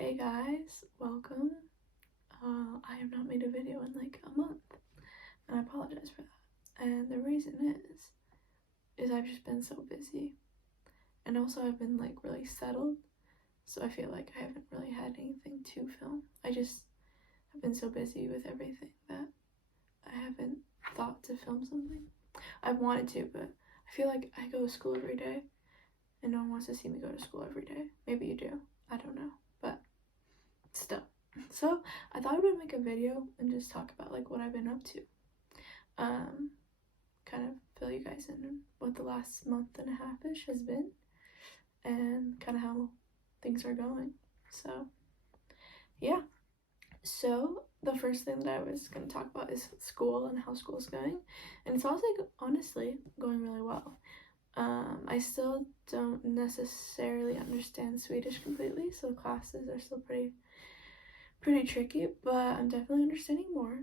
Hey guys, welcome. I have not made a video in like a month, and I apologize for that. And the reason is I've just been so busy, and also I've been like really settled, so I feel like I haven't really had anything to film. I just have been so busy with everything that I haven't thought to film something. I've wanted to, but I feel like I go to school every day, and no one wants to see me go to school every day. Maybe you do. I don't know, but still. So I thought I would make a video and just talk about like what I've been up to. Kind of fill you guys in on what the last month and a half-ish has been and kind of how things are going. So yeah. So the first thing that I was going to talk about is school and how school's going. And it's also honestly going really well. I still don't necessarily understand Swedish completely, so classes are still pretty tricky, but I'm definitely understanding more.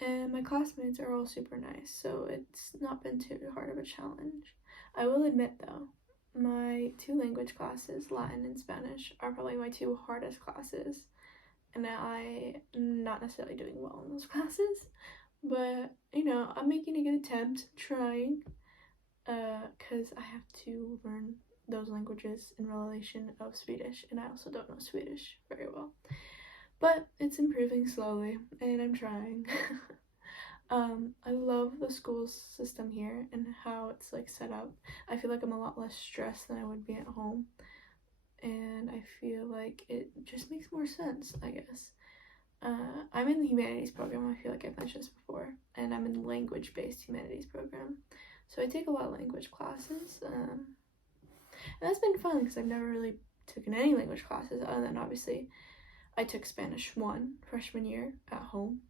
And my classmates are all super nice, so it's not been too hard of a challenge. I will admit though, my two language classes, Latin and Spanish, are probably my two hardest classes, and I'm not necessarily doing well in those classes, but you know, I'm making a good attempt, trying, because I have to learn those languages in relation of Swedish, and I also don't know Swedish very well. But it's improving slowly, and I'm trying. I love the school system here and how it's like set up. I feel like I'm a lot less stressed than I would be at home, and I feel like it just makes more sense, I guess. I'm in the humanities program, I feel like I've mentioned this before, and I'm in the language-based humanities program. So I take a lot of language classes, and that's been fun because I've never really taken any language classes other than obviously I took Spanish 1 freshman year at home,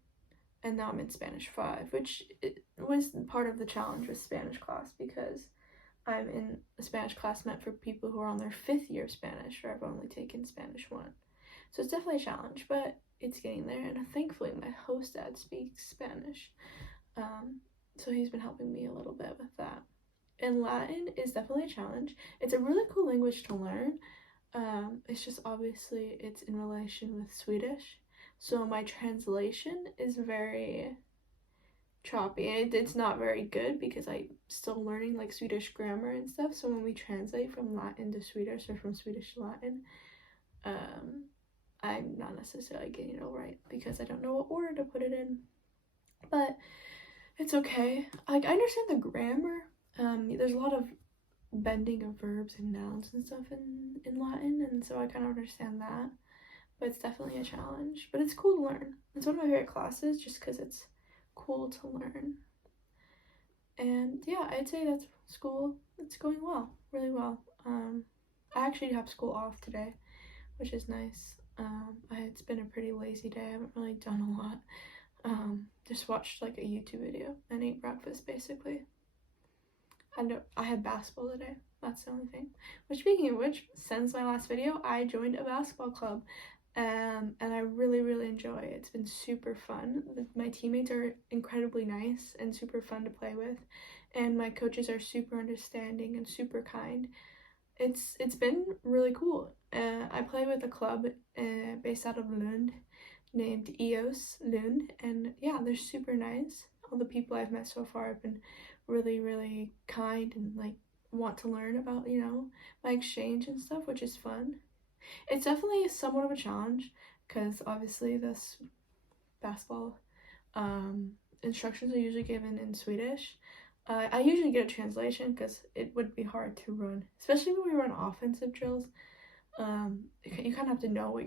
and now I'm in Spanish 5, which was part of the challenge with Spanish class because I'm in a Spanish class meant for people who are on their 5th year of Spanish, or I've only taken Spanish 1. So it's definitely a challenge, but it's getting there, and thankfully my host dad speaks Spanish, so he's been helping me a little bit with that. And Latin is definitely a challenge. It's a really cool language to learn. It's just obviously it's in relation with Swedish, so my translation is very choppy. It's not very good because I'm still learning like Swedish grammar and stuff, so when we translate from Latin to Swedish or from Swedish to Latin, I'm not necessarily getting it all right because I don't know what order to put it in, but it's okay. Like, I understand the grammar. There's a lot of bending of verbs and nouns and stuff in Latin, and so I kind of understand that, but it's definitely a challenge, but it's cool to learn. It's one of my favorite classes just because it's cool to learn. And yeah, I'd say that's school. It's going well, really well. I actually have school off today, which is nice. It's been a pretty lazy day. I haven't really done a lot. Just watched like a YouTube video and ate breakfast basically. I had basketball today. That's the only thing. Which, speaking of which, since my last video, I joined a basketball club, and I really enjoy it. It's been super fun. My teammates are incredibly nice and super fun to play with, and my coaches are super understanding and super kind. It's been really cool. I play with a club based out of Lund named EOS Lund, and yeah, they're super nice. All the people I've met so far have been really kind and like want to learn about, you know, my exchange and stuff, which is fun. It's definitely somewhat of a challenge because obviously this basketball instructions are usually given in Swedish. I usually get a translation because it would be hard to run, especially when we run offensive drills. You kind of have to know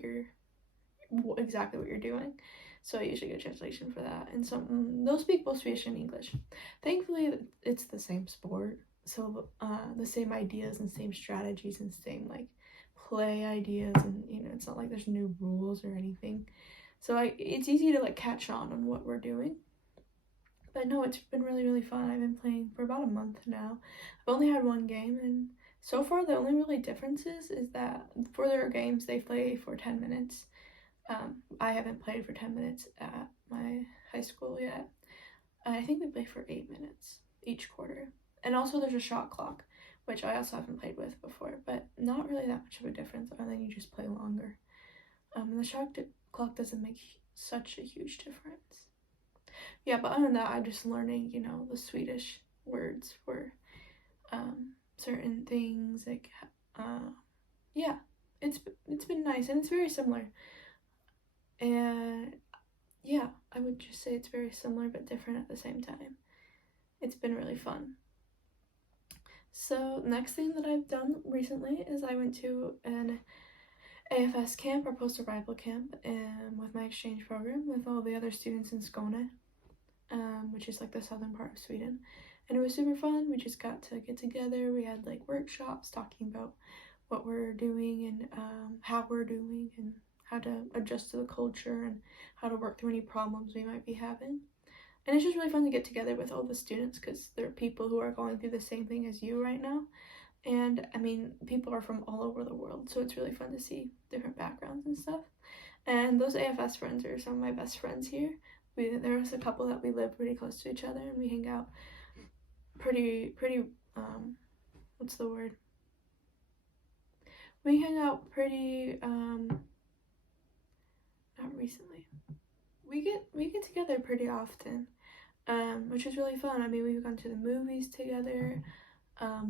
exactly what you're doing, so I usually get a translation for that. And those speak both Swedish and English. Thankfully, it's the same sport, so the same ideas and same strategies and same like play ideas, and you know, it's not like there's new rules or anything, so it's easy to like catch on what we're doing. But no, it's been really fun. I've been playing for about a month now. I've only had one game, and so far the only really difference is that for their games they play for 10 minutes. I haven't played for 10 minutes at my high school yet. I think we play for 8 minutes each quarter. And also there's a shot clock, which I also haven't played with before, but not really that much of a difference other than you just play longer. And the shot clock doesn't make such a huge difference. Yeah, but other than that, I'm just learning, you know, the Swedish words for certain things. Like, yeah, it's been nice, and it's very similar. And yeah, I would just say it's very similar but different at the same time. It's been really fun. So next thing that I've done recently is I went to an AFS camp, or post-arrival camp, with my exchange program with all the other students in Skåne, which is like the southern part of Sweden. And it was super fun. We just got to get together. We had like workshops talking about what we're doing and how we're doing and how to adjust to the culture and how to work through any problems we might be having. And it's just really fun to get together with all the students because they're people who are going through the same thing as you right now. And I mean, people are from all over the world, so it's really fun to see different backgrounds and stuff. And those AFS friends are some of my best friends here. There was a couple that we live pretty close to each other, and we hang out pretty what's the word? We hang out pretty not recently. We get together pretty often, which is really fun. I mean, we've gone to the movies together.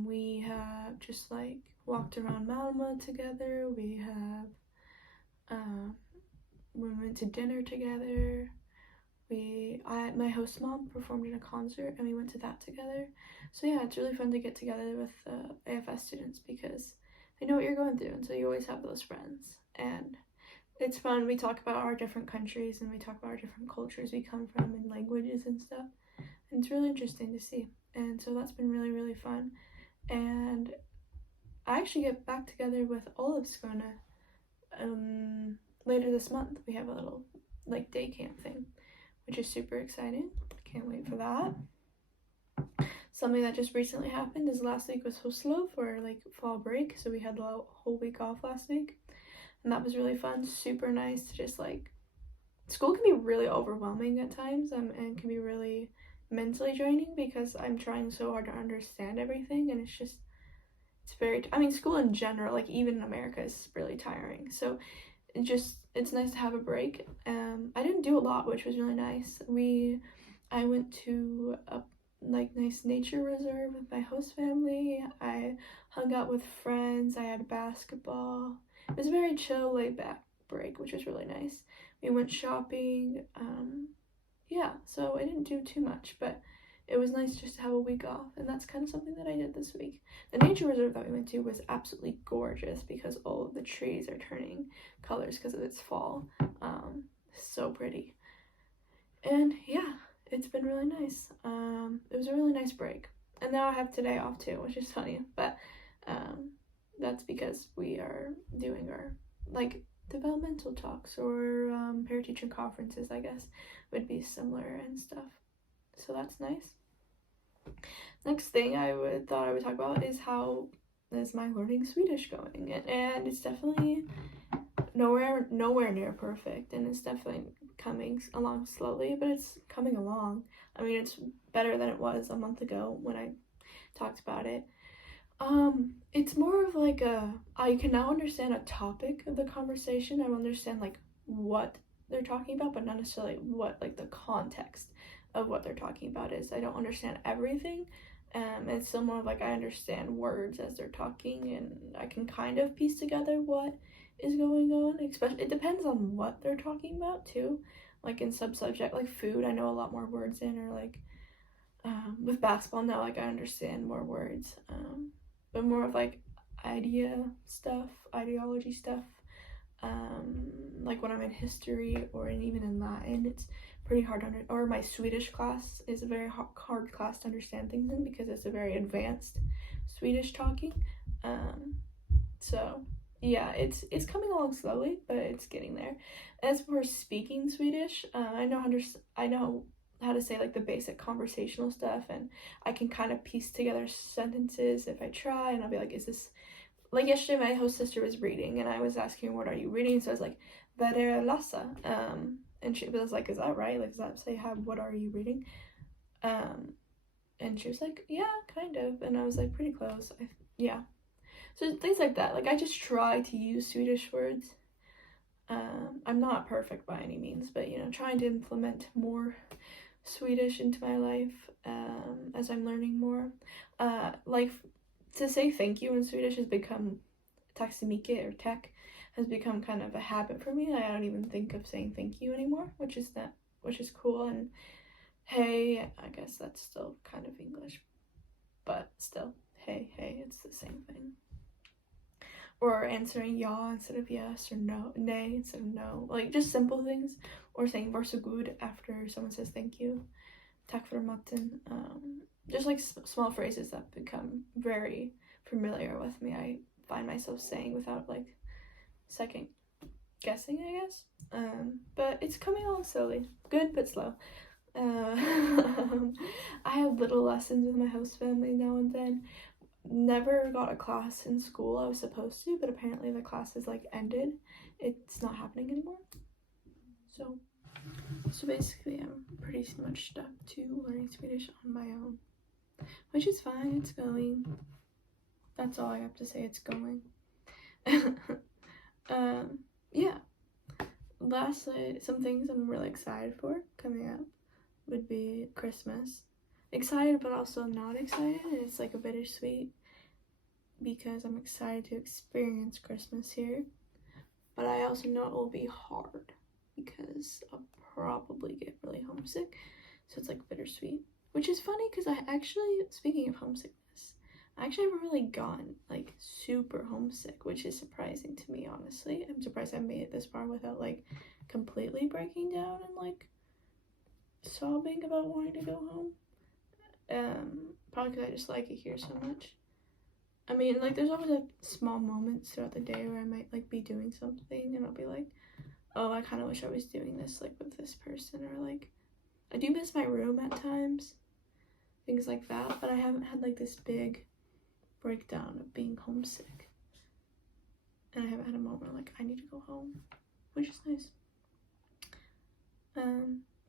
We have just like walked around Malmö together. We went to dinner together. My host mom performed in a concert, and we went to that together. So yeah, it's really fun to get together with AFS students because they know what you're going through, and so you always have those friends. And it's fun. We talk about our different countries, and we talk about our different cultures we come from and languages and stuff. And it's really interesting to see. And so that's been really, really fun. And I actually get back together with all of Skåne later this month. We have a little like day camp thing, which is super exciting. Can't wait for that. Something that just recently happened is last week was Huslov, or like fall break. So we had the whole week off last week. And that was really fun. Super nice to just like, school can be really overwhelming at times, and can be really mentally draining because I'm trying so hard to understand everything, and it's very, I mean, school in general, like even in America, is really tiring. So it's nice to have a break. I didn't do a lot, which was really nice. I went to a like nice nature reserve with my host family. I hung out with friends. I had basketball. It was a very chill, laid back break, which was really nice. We went shopping. Yeah, so I didn't do too much, but it was nice just to have a week off, and that's kind of something that I did this week. The nature reserve that we went to was absolutely gorgeous because all of the trees are turning colors because of its fall. So pretty. And yeah, it's been really nice. It was a really nice break. And now I have today off too, which is funny, but that's because we are doing our like developmental talks or parent-teacher conferences, I guess, would be similar and stuff. So that's nice. Next thing thought I would talk about is how is my learning Swedish going, and it's definitely nowhere near perfect, and it's definitely coming along slowly, but it's coming along. I mean, it's better than it was a month ago when I talked about it. It's more of like I can now understand a topic of the conversation. I understand like what they're talking about, but not necessarily what like the context of what they're talking about is. I don't understand everything. It's still more of like I understand words as they're talking, and I can kind of piece together what is going on. Especially, it depends on what they're talking about too. Like in subject like food, I know a lot more words in, or like with basketball now, like I understand more words. But more of like ideology stuff. Like when I'm in history or even in Latin, it's pretty hard to or my Swedish class is a very hard class to understand things in because it's a very advanced Swedish talking. So yeah, it's coming along slowly, but it's getting there. As for speaking Swedish, I know how to say like the basic conversational stuff, and I can kind of piece together sentences if I try, and I'll be like, is this, like yesterday my host sister was reading and I was asking her, what are you reading? So I was like, Vere Lassa, and she was like, is that right? Like, does that say what are you reading? And she was like, yeah, kind of. And I was like, pretty close. Yeah. So things like that. Like, I just try to use Swedish words. I'm not perfect by any means, but you know, trying to implement more Swedish into my life as I'm learning more. Like to say thank you in Swedish has become tack så mycket or tack has become kind of a habit for me. I don't even think of saying thank you anymore, which is cool. And hey, I guess that's still kind of English, but still, hey, it's the same thing. Or answering ja instead of yes, or no, nay instead of no. Like just simple things. Or saying varsågod after someone says thank you. Tack för maten. Just like small phrases that become very familiar with me. I find myself saying without like second guessing, I guess. But it's coming along slowly. Good, but slow. I have little lessons with my host family now and then. Never got a class in school. I was supposed to, but apparently the class is like ended. It's not happening anymore. So basically I'm pretty much stuck to learning Swedish on my own, which is fine. It's going. That's all I have to say. It's going. Yeah. Lastly, some things I'm really excited for coming up would be Christmas. Excited, but also not excited. It's like a bittersweet because I'm excited to experience Christmas here, but I also know it will be hard because I'll probably get really homesick. So it's like bittersweet, which is funny because I actually, speaking of homesickness, I actually haven't really gotten like super homesick, which is surprising to me, honestly. I'm surprised I made it this far without like completely breaking down and like sobbing about wanting to go home. Probably because I just like it here so much. I mean, like, there's always like small moments throughout the day where I might like be doing something and I'll be like, oh, I kind of wish I was doing this like with this person, or like I do miss my room at times, things like that. But I haven't had like this big breakdown of being homesick, and I haven't had a moment like I need to go home, which is nice.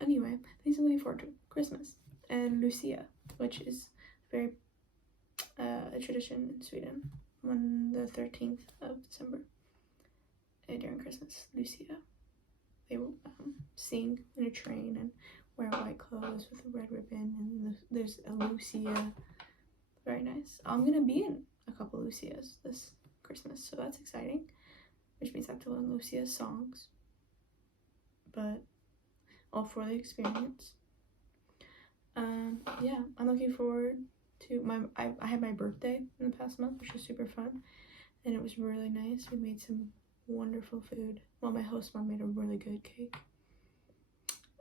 Anyway, things I'm looking forward to: Christmas and Lucia, which is very a tradition in Sweden on the 13th of December during Christmas. Lucia, they will sing in a train and wear white clothes with a red ribbon, and there's a Lucia. Very nice. I'm gonna be in a couple Lucias this Christmas, so that's exciting, which means I have to learn Lucia's songs, but all for the experience. Yeah, I'm looking forward to I had my birthday in the past month, which was super fun, and it was really nice. We made some wonderful food. Well, my host mom made a really good cake.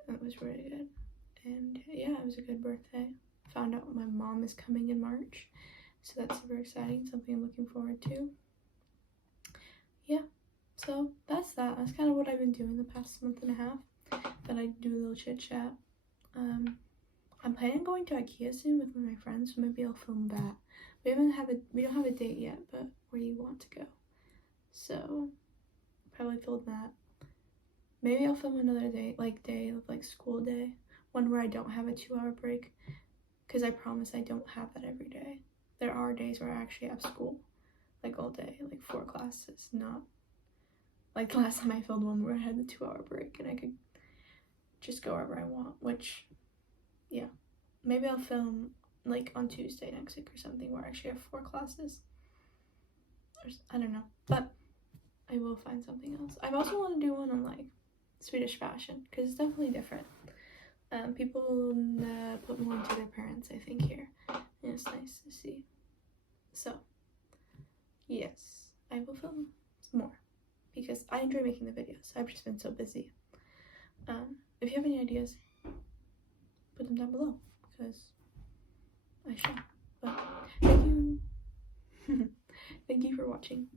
It was really good, and yeah, it was a good birthday. Found out my mom is coming in March, so that's super exciting. Something I'm looking forward to. Yeah, so that's that. That's kind of what I've been doing the past month and a half. Then I do a little chit chat. I'm planning on going to IKEA soon with one of my friends, so maybe I'll film that. We don't have a date yet, but where you want to go. So probably film that. Maybe I'll film another day of school day, one where I don't have a 2-hour break, because I promise I don't have that every day. There are days where I actually have school, like all day, like 4 classes, not like the last time I filmed one where I had the 2-hour break and I could just go wherever I want, which, yeah. Maybe I'll film like on Tuesday next week or something where I actually have 4 classes. Or, I don't know, but I will find something else. I also want to do one on like Swedish fashion, because it's definitely different. People put more into their parents, I think, here, and it's nice to see. So yes, I will film more because I enjoy making the videos. I've just been so busy. If you have any ideas, put them down below, because I shall. But thank you. Thank you for watching.